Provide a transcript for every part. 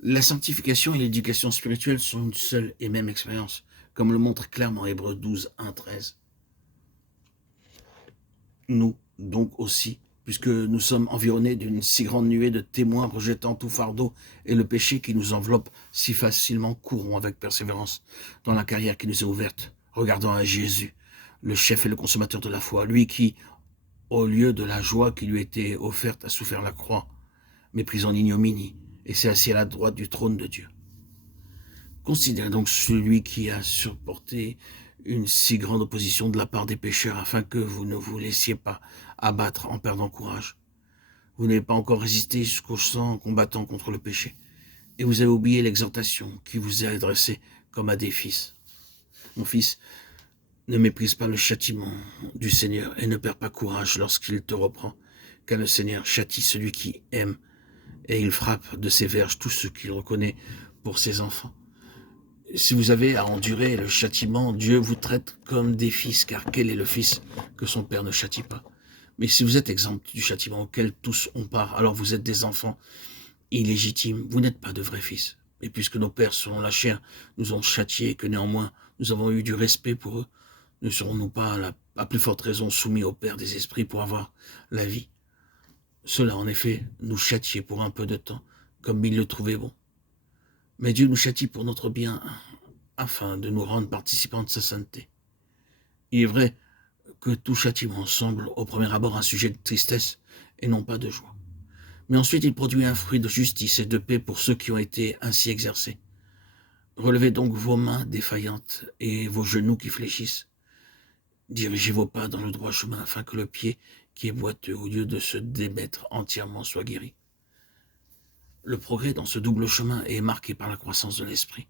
La sanctification et l'éducation spirituelle sont une seule et même expérience, comme le montre clairement Hébreux 12, 1, 13. Nous, donc aussi, puisque nous sommes environnés d'une si grande nuée de témoins rejetant tout fardeau et le péché qui nous enveloppe si facilement, courons avec persévérance dans la carrière qui nous est ouverte, regardant à Jésus, le chef et le consommateur de la foi, lui qui, au lieu de la joie qui lui était offerte, a souffert la croix, méprisant l'ignominie, et s'est assis à la droite du trône de Dieu. Considérez donc celui qui a supporté une si grande opposition de la part des pécheurs, afin que vous ne vous laissiez pas abattre en perdant courage. Vous n'avez pas encore résisté jusqu'au sang combattant contre le péché, et vous avez oublié l'exhortation qui vous est adressée comme à des fils. Mon fils, ne méprise pas le châtiment du Seigneur et ne perds pas courage lorsqu'il te reprend, car le Seigneur châtie celui qui aime, et il frappe de ses verges tous ceux qu'il reconnaît pour ses enfants. Si vous avez à endurer le châtiment, Dieu vous traite comme des fils, car quel est le fils que son père ne châtie pas? Mais si vous êtes exempt du châtiment auquel tous ont part, alors vous êtes des enfants illégitimes, vous n'êtes pas de vrais fils. Et puisque nos pères, selon la chair, nous ont châtiés, et que néanmoins nous avons eu du respect pour eux, ne serons-nous pas, à plus forte raison, soumis au Père des esprits pour avoir la vie? Cela, en effet, nous châtiait pour un peu de temps, comme il le trouvait bon. Mais Dieu nous châtie pour notre bien, afin de nous rendre participants de sa sainteté. Il est vrai que tout châtiment semble au premier abord un sujet de tristesse et non pas de joie. Mais ensuite il produit un fruit de justice et de paix pour ceux qui ont été ainsi exercés. Relevez donc vos mains défaillantes et vos genoux qui fléchissent. Dirigez vos pas dans le droit chemin afin que le pied qui est boiteux, au lieu de se démettre entièrement, soit guéri. Le progrès dans ce double chemin est marqué par la croissance de l'esprit.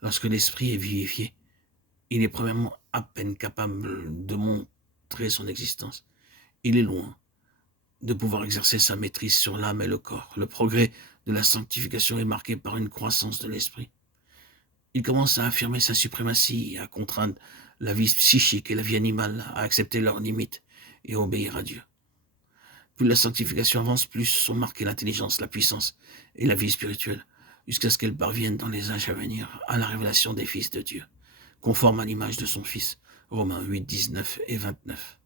Lorsque l'esprit est vivifié, il est premièrement à peine capable de montrer son existence. Il est loin de pouvoir exercer sa maîtrise sur l'âme et le corps. Le progrès de la sanctification est marqué par une croissance de l'esprit. Il commence à affirmer sa suprématie, à contraindre la vie psychique et la vie animale à accepter leurs limites et à obéir à Dieu. Plus la sanctification avance, plus sont marquées l'intelligence, la puissance et la vie spirituelle, jusqu'à ce qu'elle parvienne dans les âges à venir à la révélation des fils de Dieu, conforme à l'image de son Fils. Romains 8, 19 et 29.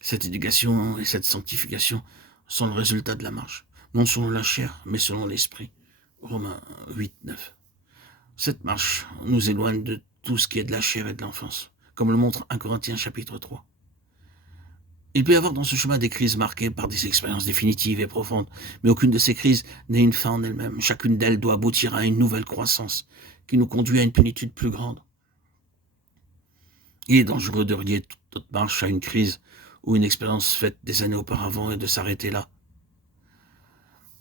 Cette éducation et cette sanctification sont le résultat de la marche, non selon la chair, mais selon l'esprit. Romains 8, 9. Cette marche nous éloigne de tout ce qui est de la chair et de l'enfance, comme le montre 1 Corinthiens chapitre 3. Il peut y avoir dans ce chemin des crises marquées par des expériences définitives et profondes, mais aucune de ces crises n'est une fin en elle-même. Chacune d'elles doit aboutir à une nouvelle croissance qui nous conduit à une plénitude plus grande. Il est dangereux de relier toute notre marche à une crise ou une expérience faite des années auparavant et de s'arrêter là.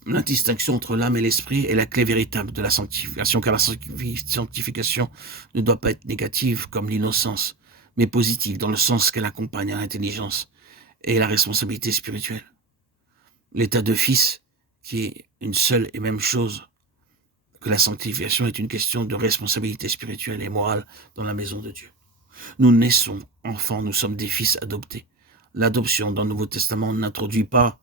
La distinction entre l'âme et l'esprit est la clé véritable de la sanctification, car la sanctification ne doit pas être négative comme l'innocence, mais positive dans le sens qu'elle accompagne à l'intelligence et la responsabilité spirituelle. L'état de fils, qui est une seule et même chose que la sanctification, est une question de responsabilité spirituelle et morale dans la maison de Dieu. Nous naissons enfants, nous sommes des fils adoptés. L'adoption dans le Nouveau Testament n'introduit pas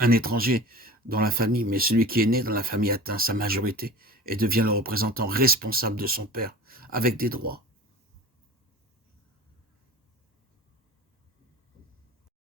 un étranger dans la famille, mais celui qui est né dans la famille atteint sa majorité et devient le représentant responsable de son père, avec des droits